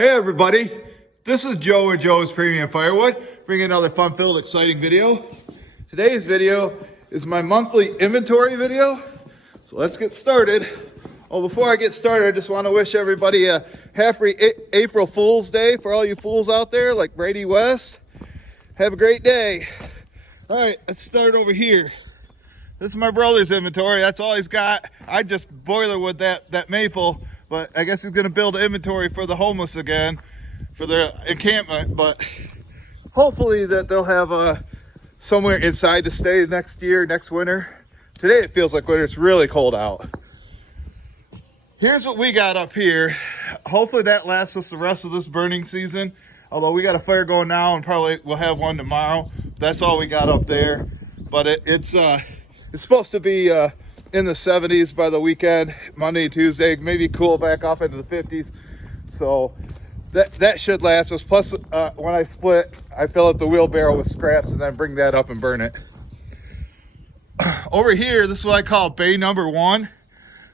Hey everybody, this is Joe with Joe's Premium Firewood, bringing another fun-filled, exciting video. Today's video is my monthly inventory video, so let's get started. Oh, before I get started, I just want to wish everybody a happy April Fool's Day for all you fools out there like Brady West. Have a great day. All right, let's start over here. This is my brother's inventory. That's all he's got. I just boilerwood that maple, but I guess he's gonna build an inventory for the homeless again, for the encampment. But hopefully that they'll have somewhere inside to stay next year, next winter. Today it feels like winter. It's really cold out. Here's what we got up here. Hopefully that lasts us the rest of this burning season. Although we got a fire going now and probably we'll have one tomorrow. That's all we got up there. But it's supposed to be in the 70s by the weekend, Monday, Tuesday, maybe cool back off into the 50s. So that should last us. Plus, when I split, I fill up the wheelbarrow with scraps and then bring that up and burn it. Over here, this is what I call bay number 1.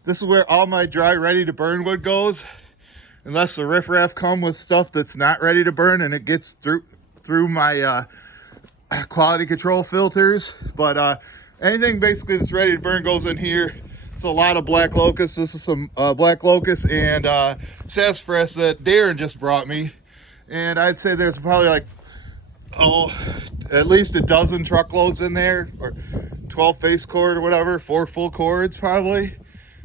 This is where all my dry, ready to burn wood goes. Unless the riffraff come with stuff that's not ready to burn and it gets through my quality control filters. But anything basically that's ready to burn goes in here. It's a lot of black locust. This is some black locust and sassafras that Darren just brought me. And I'd say there's probably like, at least a dozen truckloads in there, or 12 face cord or whatever, 4 full cords probably,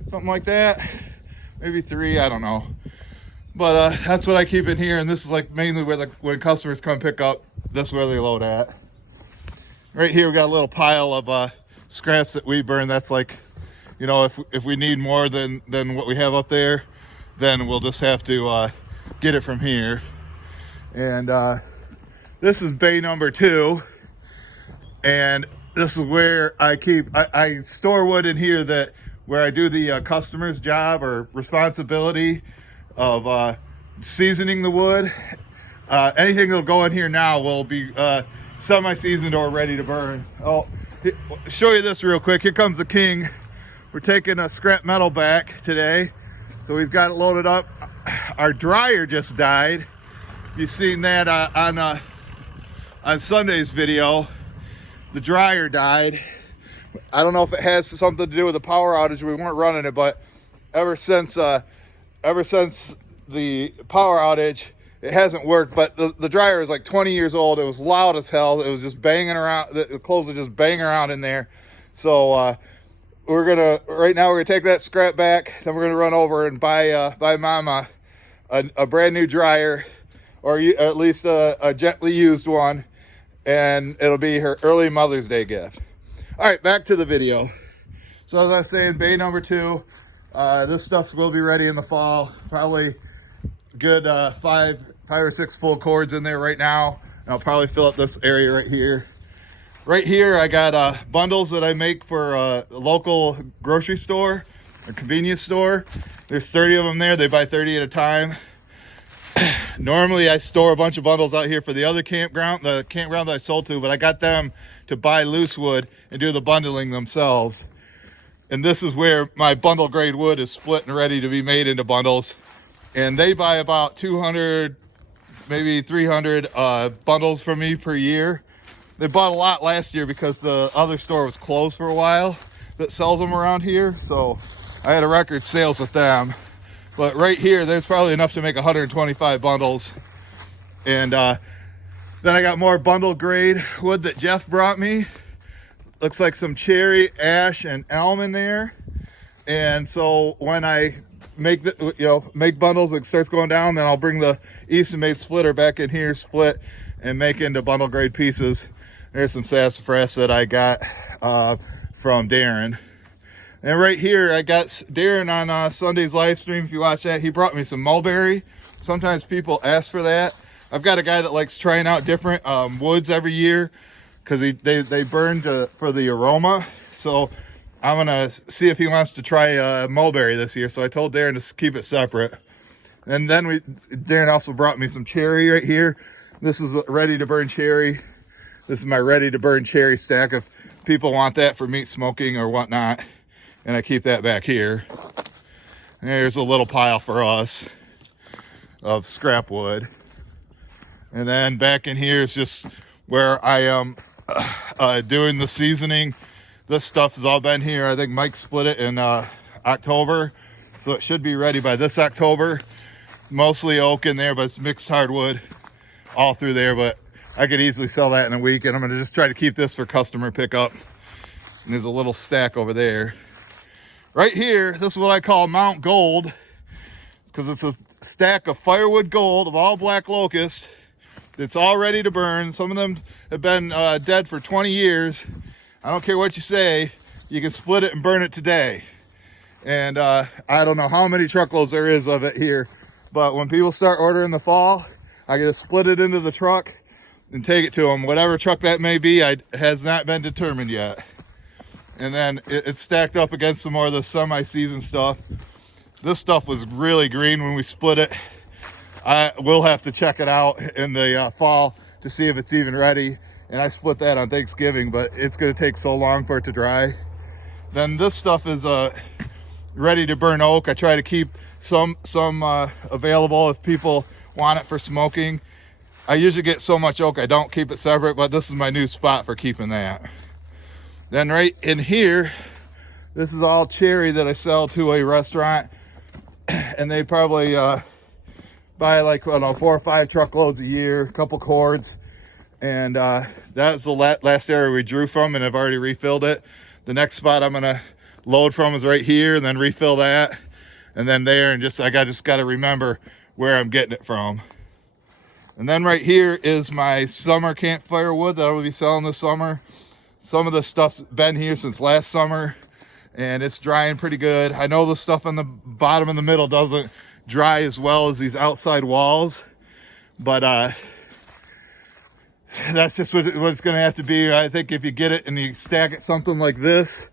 something like that. Maybe 3, I don't know. But that's what I keep in here. And this is like mainly where when customers come pick up, that's where they load at. Right here we got a little pile of scraps that we burn. That's like, you know, if we need more than what we have up there, then we'll just have to get it from here. And this is bay number 2, and this is where I store wood in here that where I do the customer's job or responsibility of seasoning the wood. Anything that'll go in here now will be semi-seasoned or ready to burn. Oh, show you this real quick. Here comes the king. We're taking a scrap metal back today, so he's got it loaded up. Our dryer just died. You've seen that on Sunday's video. The dryer died. I don't know if it has something to do with the power outage. We weren't running it, but ever since the power outage, it hasn't worked. But the dryer is like 20 years old. It was loud as hell. It was just banging around. The clothes were just banging around in there. So right now we're gonna take that scrap back. Then we're gonna run over and buy Mama a brand new dryer, or at least a gently used one, and it'll be her early Mother's Day gift. All right, back to the video. So as I was saying, bay number 2. This stuff will be ready in the fall. Probably good 5 or 6 full cords in there right now. And I'll probably fill up this area right here. Right here, I got bundles that I make for a local grocery store, a convenience store. There's 30 of them there. They buy 30 at a time. Normally, I store a bunch of bundles out here for the other campground, the campground that I sold to, but I got them to buy loose wood and do the bundling themselves. And this is where my bundle grade wood is split and ready to be made into bundles. And they buy about 200, maybe 300 bundles from me per year. They bought a lot last year because the other store was closed for a while that sells them around here. So I had a record sales with them. But right here, there's probably enough to make 125 bundles. And then I got more bundle grade wood that Jeff brought me. Looks like some cherry, ash, and elm in there. And so when I make bundles, it starts going down, then I'll bring the Easton made splitter back in here, split, and make into bundle grade pieces. There's some sassafras that I got from Darren. And right here, I got Darren on Sunday's live stream. If you watch that, he brought me some mulberry. Sometimes people ask for that. I've got a guy that likes trying out different woods every year because they burn for the aroma. So I'm gonna see if he wants to try mulberry this year. So I told Darren to keep it separate. And then Darren also brought me some cherry right here. This is ready to burn cherry. This is my ready to burn cherry stack if people want that for meat smoking or whatnot. And I keep that back here. There's a little pile for us. of scrap wood. And then back in here is just where I am doing the seasoning. This stuff has all been here. I think Mike split it in October, so it should be ready by this October. Mostly oak in there, but it's mixed hardwood all through there. But I could easily sell that in a week, and I'm gonna just try to keep this for customer pickup. And there's a little stack over there. Right here, this is what I call Mount Gold, because it's a stack of firewood gold of all black locust. It's all ready to burn. Some of them have been dead for 20 years. I don't care what you say, you can split it and burn it today. And I don't know how many truckloads there is of it here, but when people start ordering the fall, I can just split it into the truck and take it to them. Whatever truck that may be, has not been determined yet. And then it's stacked up against some more of the semi-season stuff. This stuff was really green when we split it. I will have to check it out in the fall to see if it's even ready. And I split that on Thanksgiving, but it's gonna take so long for it to dry. Then this stuff is ready to burn oak. I try to keep some available if people want it for smoking. I usually get so much oak, I don't keep it separate, but this is my new spot for keeping that. Then right in here, this is all cherry that I sell to a restaurant, and they probably buy like, I don't know, 4 or 5 truckloads a year, a couple cords. And that's the last area we drew from, and I've already refilled it. The next spot I'm gonna load from is right here, and then refill that, and then there, and I just gotta remember where I'm getting it from. And then right here is my summer camp firewood that I will be selling this summer. Some of the stuff's been here since last summer, and it's drying pretty good. I know the stuff on the bottom and the middle doesn't dry as well as these outside walls, but that's just what it's going to have to be. I think if you get it and you stack it something like this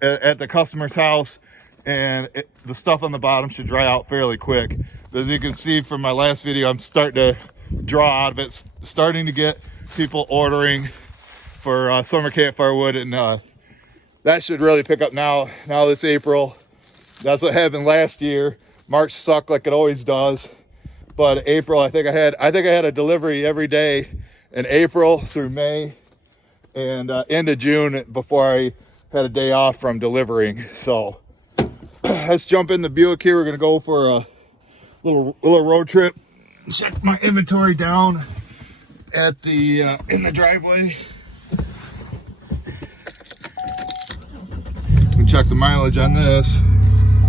at the customer's house, and the stuff on the bottom should dry out fairly quick. As you can see from my last video, I'm starting to draw out of it, starting to get people ordering for summer camp firewood, and that should really pick up now. Now it's April. That's what happened last year. March sucked like it always does, but April, I think I had a delivery every day in April through May and into June before I had a day off from delivering. So let's jump in the Buick here. We're gonna go for a little road trip. Check my inventory down at the in the driveway. We check the mileage on this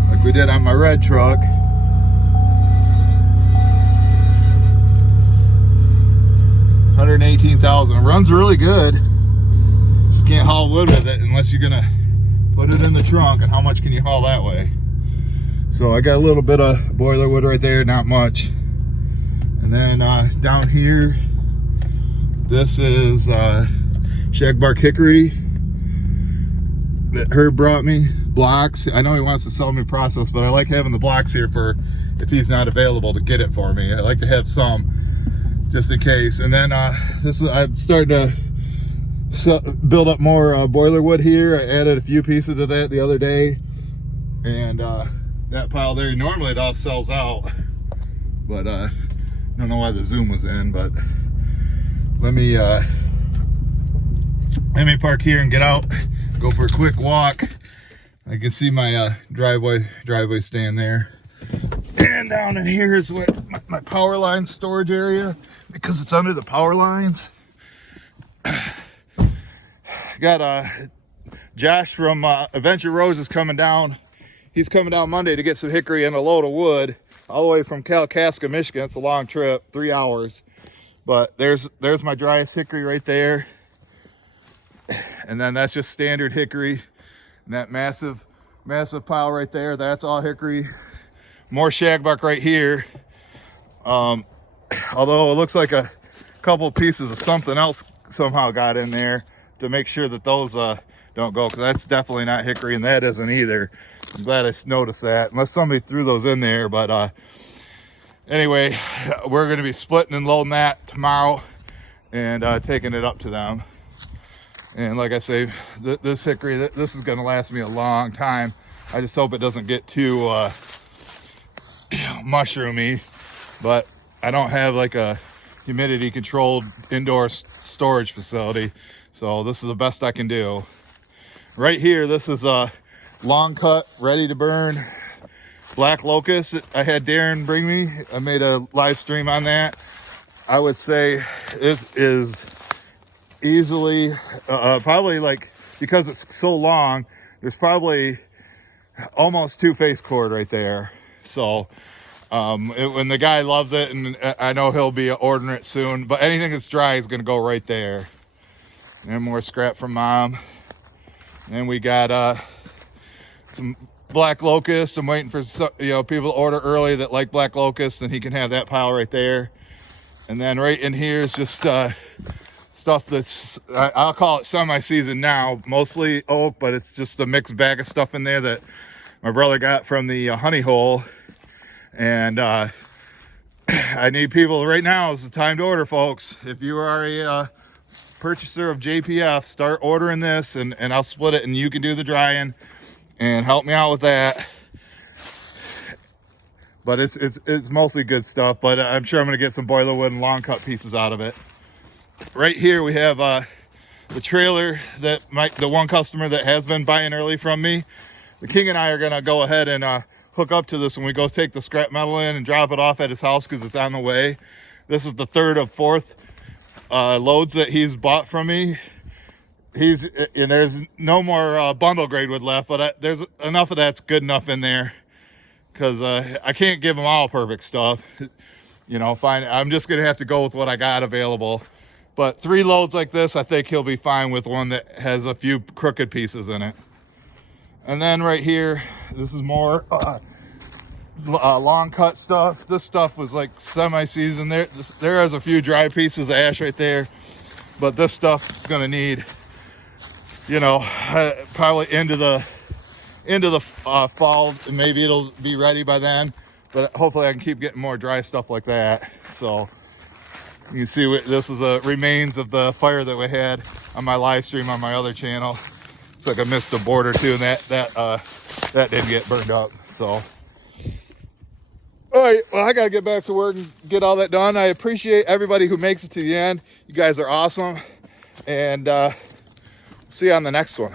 like we did on my red truck. 118,000. Runs really good. Just can't haul wood with it unless you're gonna put it in the trunk, and how much can you haul that way? So I got a little bit of boiler wood right there, not much. And then down here, this is shagbark hickory that Herb brought me. Blocks. I know he wants to sell me process, but I like having the blocks here for if he's not available to get it for me. I like to have some just in case. And then I'm starting to build up more boiler wood here. I added a few pieces of that the other day, and that pile there, normally it all sells out, but I don't know why the zoom was in. But let me park here and get out, go for a quick walk. I can see my driveway stand there. And down in here is what my power line storage area, because it's under the power lines. Got Josh from Adventure Rose is coming down. He's coming down Monday to get some hickory and a load of wood all the way from Kalkaska, Michigan. It's a long trip, 3 hours. But there's my driest hickory right there. And then that's just standard hickory. And that massive pile right there, that's all hickory. More shagbark right here. Although it looks like a couple pieces of something else somehow got in there to make sure that those don't go, because that's definitely not hickory, and that isn't either. I'm glad I noticed that, unless somebody threw those in there. But anyway, we're going to be splitting and loading that tomorrow and taking it up to them. And like I say, this hickory, this is going to last me a long time. I just hope it doesn't get too mushroomy. but I don't have like a humidity controlled indoor storage facility. So this is the best I can do. Right here, this is a long cut, ready to burn black locust that I had Darren bring me. I made a live stream on that. I would say it is easily, probably like, because it's so long, there's probably almost 2 face cord right there. So when the guy loves it, and I know he'll be ordering it soon, but anything that's dry is going to go right there. And more scrap from Mom. And we got some black locust. I'm waiting for people to order early that like black locust, and he can have that pile right there. And then right in here is just stuff that's, I'll call it semi-season now, mostly oak, but it's just a mixed bag of stuff in there that my brother got from the honey hole. And I need people right now. Is the time to order, folks. If you are a purchaser of JPF, start ordering this, and I'll split it, and you can do the drying and help me out with that. But it's mostly good stuff, but I'm sure I'm going to get some boiler wood and long cut pieces out of it. Right here we have the trailer that the one customer that has been buying early from me. The King and I are going to go ahead and hook up to this when we go take the scrap metal in and drop it off at his house, because it's on the way. This is the 3rd of 4th loads that he's bought from me. And there's no more bundle grade wood left, but there's enough of that's good enough in there, because I can't give him all perfect stuff. Fine. I'm just gonna have to go with what I got available. But 3 loads like this, I think he'll be fine with one that has a few crooked pieces in it. And then right here, this is more long cut stuff. This stuff was like semi-season. There has a few dry pieces of ash right there, but this stuff is gonna need, probably into the fall. Maybe it'll be ready by then, but hopefully I can keep getting more dry stuff like that. So you can see this is the remains of the fire that we had on my live stream on my other channel. It's like I missed a board or two, and that didn't get burned up. So, all right, well, I gotta get back to work and get all that done. I appreciate everybody who makes it to the end. You guys are awesome, and see you on the next one.